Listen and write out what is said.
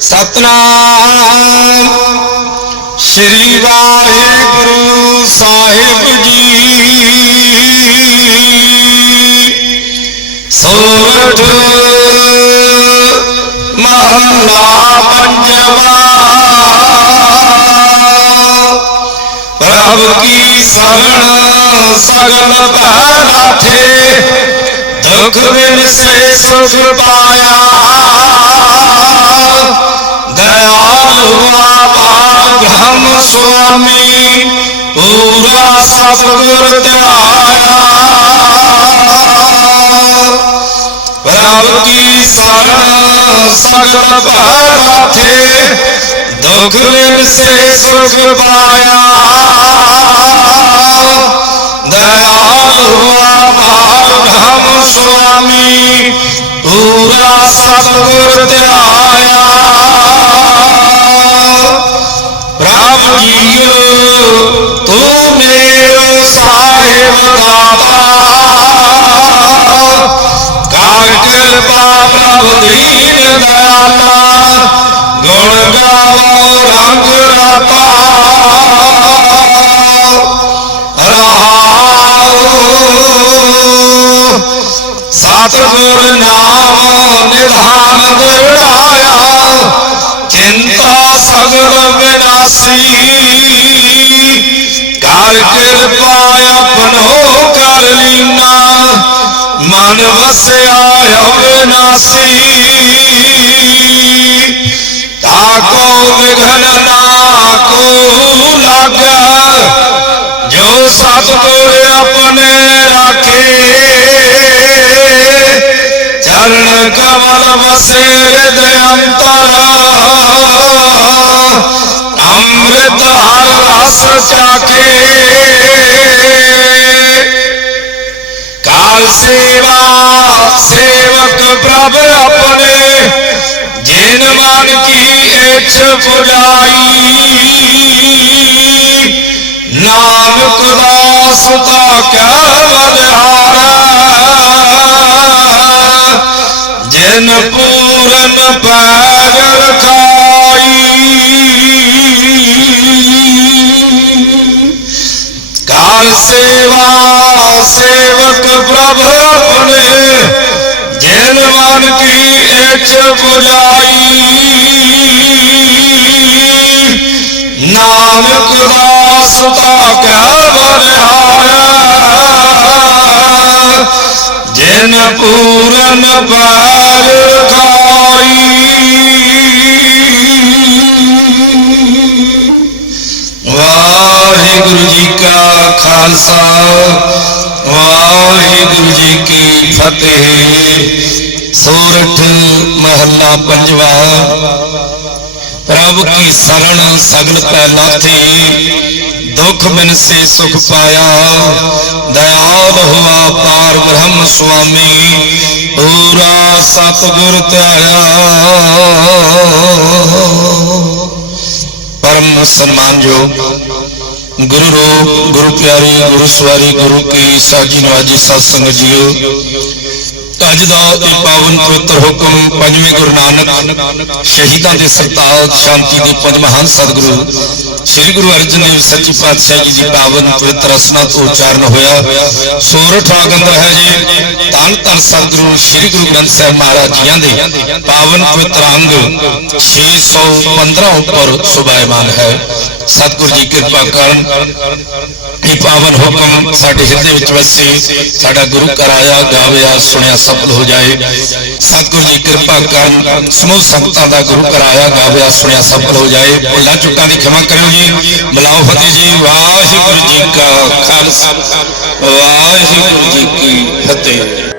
ਸਤਨਾਮ। ਸ੍ਰੀ ਵਾਹਿਗੁਰੂ ਸਾਹਿਬ ਜੀ। ਸੋਰਠ ਮਹਲਾ ਪੰਜਵਾ। ਪ੍ਰਭ ਕੀ ਸਰਣ ਸਗਲ ਬਹਿ ਦੁਖ ਬਿਨ ਸੇ ਸੁਖ ਪਾਇਆ ਪ੍ਰਭ ਕੀ ਸਰਣ ਸਗਲ ਬਹਿ ਦੁਖ ਬਿਨ ਸੇ ਸੁਖ ਪਾਇਆ ਦਇਆਲ ਆਪਾ ਬ੍ਰਹਮ ਸੁਆਮੀ ਪੂਰਾ ਸਤਿਗੁਰ ਸਤਿਗੁਰ ਨਾਮ ਨਿਧਾਨ ਚਿੰਤਾ ਸਗਲ ਵਿਨਾਸੀ। ਕਰ ਕਿਰਪਾ ਆਪਣੋ ਕਰ ਲੀਨਾ। ਮਨ ਵਸਿਆ ਅਵਿਨਾਸੀ। ਤਾਕੋ ਵਿਘਨ ਨਾ ਕੋ ਲਾਗਾ ਜੋ ਸਤਿਗੁਰ ਕਮਲ ਵਸੇ ਹਿਰਦੈ ਅੰਤਰ। ਅੰਮ੍ਰਿਤ ਹਰ ਰਸ ਚਾਖੇ। ਕਾਲ ਸੇਵਾ, ਸੇਵਕ ਪ੍ਰਭ ਆਪਣੇ। ਜਿਨ ਮਨ ਕੀ ਇੱਛ ਪੁਜਾਈ। ਨਾਨਕ ਦਾਸ ਤਾ ਕੈ ਬਲਿਹਾਰਾ ਜਿਨ ਪੂਰਨ ਪੈਰ ਰਖਾਈ। ਕਾਲ ਸੇਵਾ, ਸੇਵਕ ਪ੍ਰਭ ਆਪਣੇ, ਜਿਨ ਮਨ ਕੀ ਇੱਛ ਪੁਜਾਈ। ਨਾਨਕ ਦਾਸ ਤਾ ਕੈ ਜਿਨ ਪੂਰਨ ਪੈਰ ਵਾਹਿਗੁਰੂ ਜੀ ਕਾ ਖਾਲਸਾ, ਵਾਹਿਗੁਰੂ ਜੀ ਕੀ ਫਤਿਹ। ਸੋਰਠ ਮਹੱਲਾ ਪੰਜਵਾ। ਪ੍ਰਭ ਕੀ ਸਰਣ ਸਗਲ ਪੈ ਲਾਥੀ, ਦੁਖ ਬਿਨ ਸੇ ਸੁਖ ਪਾਇਆ। ਦਇਆਲ ਹੁਆ ਪਾਰ ਬ੍ਰਹਮ ਸੁਆਮੀ, ਪੂਰਾ ਸਤਿਗੁਰ ਧਿਆਇਆ। ਪਰਮ ਸਨਮਾਨ ਜੋ ਗੁਰੂ ਰੂਪ ਗੁਰੂ ਪਿਆਰੇ, ਗੁਰੂ ਸਵਾਰੀ, ਗੁਰੂ ਕੀ ਸਾਜੀ ਨਵਾਜੀ ਸਤ ਸੰਗਤ ਜੀਓ। ਅੱਜ ਦਾ ਇਹ ਪਾਵਨ ਪਵਿੱਤਰ ਹੁਕਮ ਪੰਜਵੇਂ ਗੁਰੂ ਨਾਨਕ ਸ਼ਹੀਦਾਂ ਦੇ ਸਰਤਾਜ ਸ਼ਾਂਤੀ ਦੇ ਪੰਜ ਮਹਾਨ ਸਤਿਗੁਰੂ, ਸ੍ਰੀ ਗੁਰੂ ਅਰਜਨ ਦੇਵ ਸੱਚੇ ਪਾਤਸ਼ਾਹ ਜੀ ਦੀ ਪਾਵਨ ਪਵਿੱਤਰ ਰਸਨਾ ਤੋਂ ਉਚਾਰਨ ਹੋਇਆ। ਸੋਰਠ ਆਗੰਦ ਹੈ ਜੀ, ਧੰਨ ਧੰਨ ਸਤਿਗੁਰੂ ਸ੍ਰੀ ਗੁਰੂ ਗ੍ਰੰਥ ਸਾਹਿਬ ਮਹਾਰਾਜ ਜੀਆਂ ਦੇ। ਪਾਵਨ ਪਵਿੱਤਰ ਅੰਗ 615 ਉੱਪਰ ਸੁਭਾਇਮਾਨ ਹੈ। ਸਤਿਗੁਰੂ ਜੀ ਕਿਰਪਾ ਕਰਨ। ਇਹ ਪਾਵਨ ਹੁਕਮ ਸਾਡੇ ਹਿਰਦੇ ਵਿੱਚ ਵਸੇ। ਸਾਡਾ ਗੁਰੂ ਕਰਾਇਆ ਗਾਵਿਆ, ਸੁਣਿਆ ਸਫਲ ਹੋ ਜਾਏ। ਸਤਿਗੁਰੂ ਜੀ ਕਿਰਪਾ ਕਰਨ, ਸਮੂਹ ਸੰਗਤਾਂ ਦਾ ਗੁਰੂ ਕਰਾਇਆ ਗਾਵਿਆ, ਸੁਣਿਆ ਸਫਲ ਹੋ ਜਾਏ। ਭੁੱਲਾਂ ਚੁੱਕਾਂ ਦੀ ਖਿਮਾ ਕਰਿਓ ਜੀ। ਮਲਾਓ ਫਤਿਹ ਜੀ। ਵਾਹਿਗੁਰੂ ਜੀ ਕਾ ਖਾਲਸਾ। ਵਾਹਿਗੁਰੂ ਜੀ ਕੀ ਫਤਿਹ।